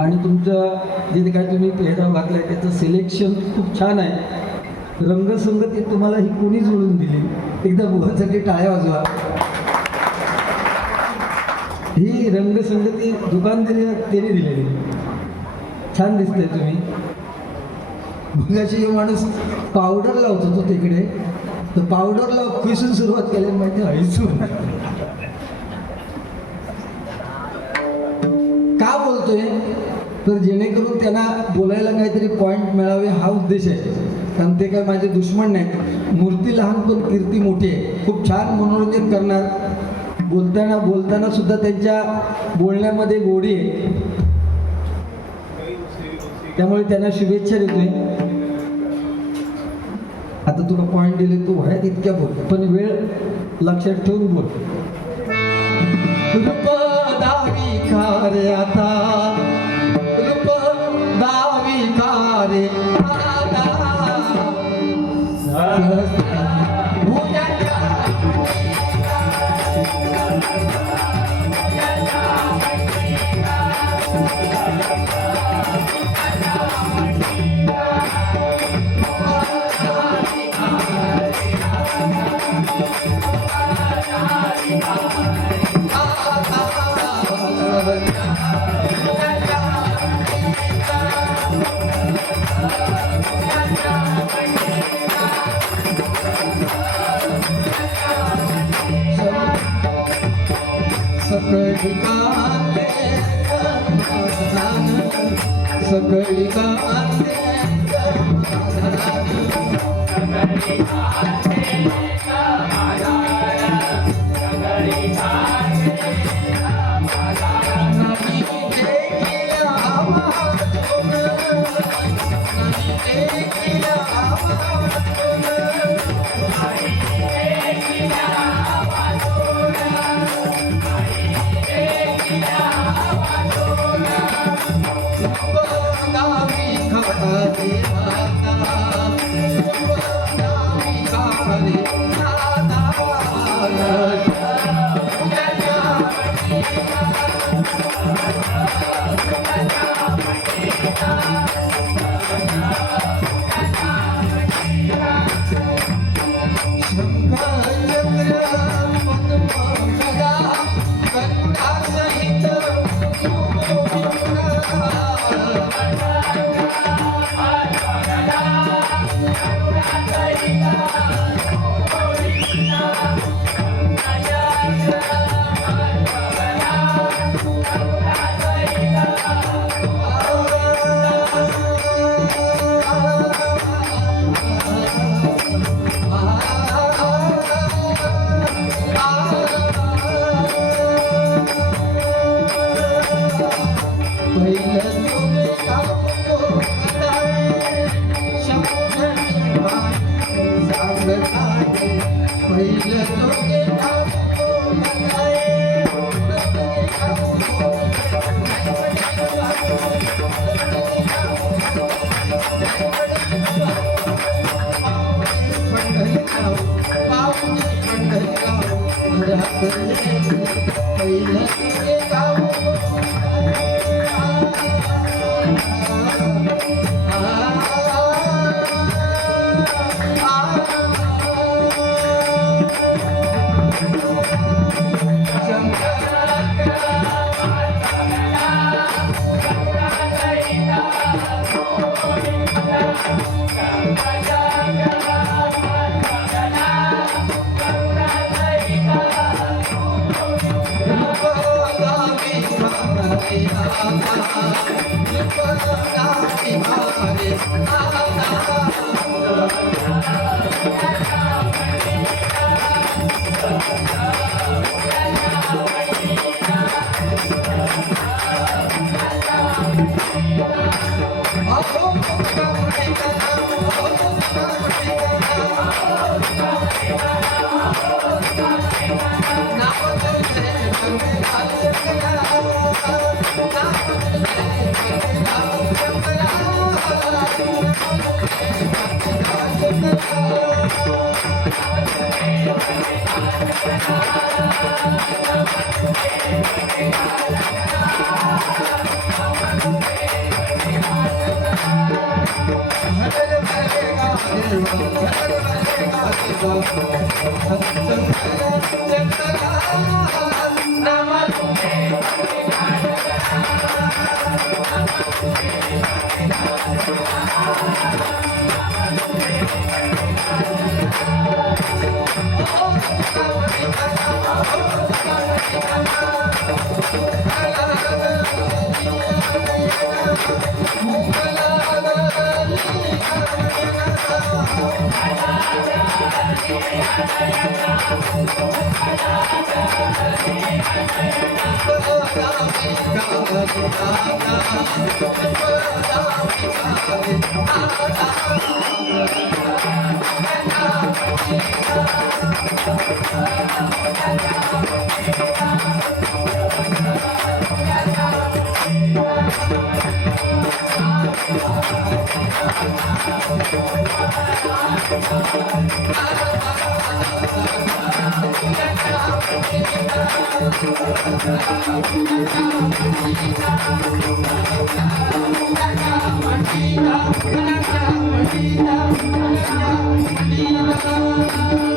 आणि तुमचं जे काय तुम्ही पेहराव घातलाय त्याचं सिलेक्शन खूप छान आहे. रंगसंगती तुम्हाला ही कोणी जुळून दिली? एकदा बुवासाठी टाळ्या वाजवा. ही रंगसंगती दुकान दिली त्याने दिलेली. छान दिसतंय तुम्ही. मगाशी माणूस पावडर लावत होतो तिकडे, तर पावडर लावून खुसून सुरुवात केली माहिती हळीसून. का बोलतोय तर जेणेकरून त्यांना बोलायला काहीतरी पॉईंट मिळावे हा उद्देश आहे. कारण ते काय माझे दुश्मन नाहीत. मूर्ती लहान पण कीर्ती मोठी आहे. खूप छान मनोरंजन करणार. बोलताना सुद्धा त्यांच्या बोलण्यामध्ये गोडी आहे. त्यामुळे त्यांना शुभेच्छा देतोय. आता तुला पॉईंट दिले तू वयात इतक्या बोल, पण वेळ लक्षात ठेवून बोल. रूप दावी खारे आता, रूप दावी खारे आता. सकळी गाते Mandina, Mandina, Mandina, Mandina, Mandina.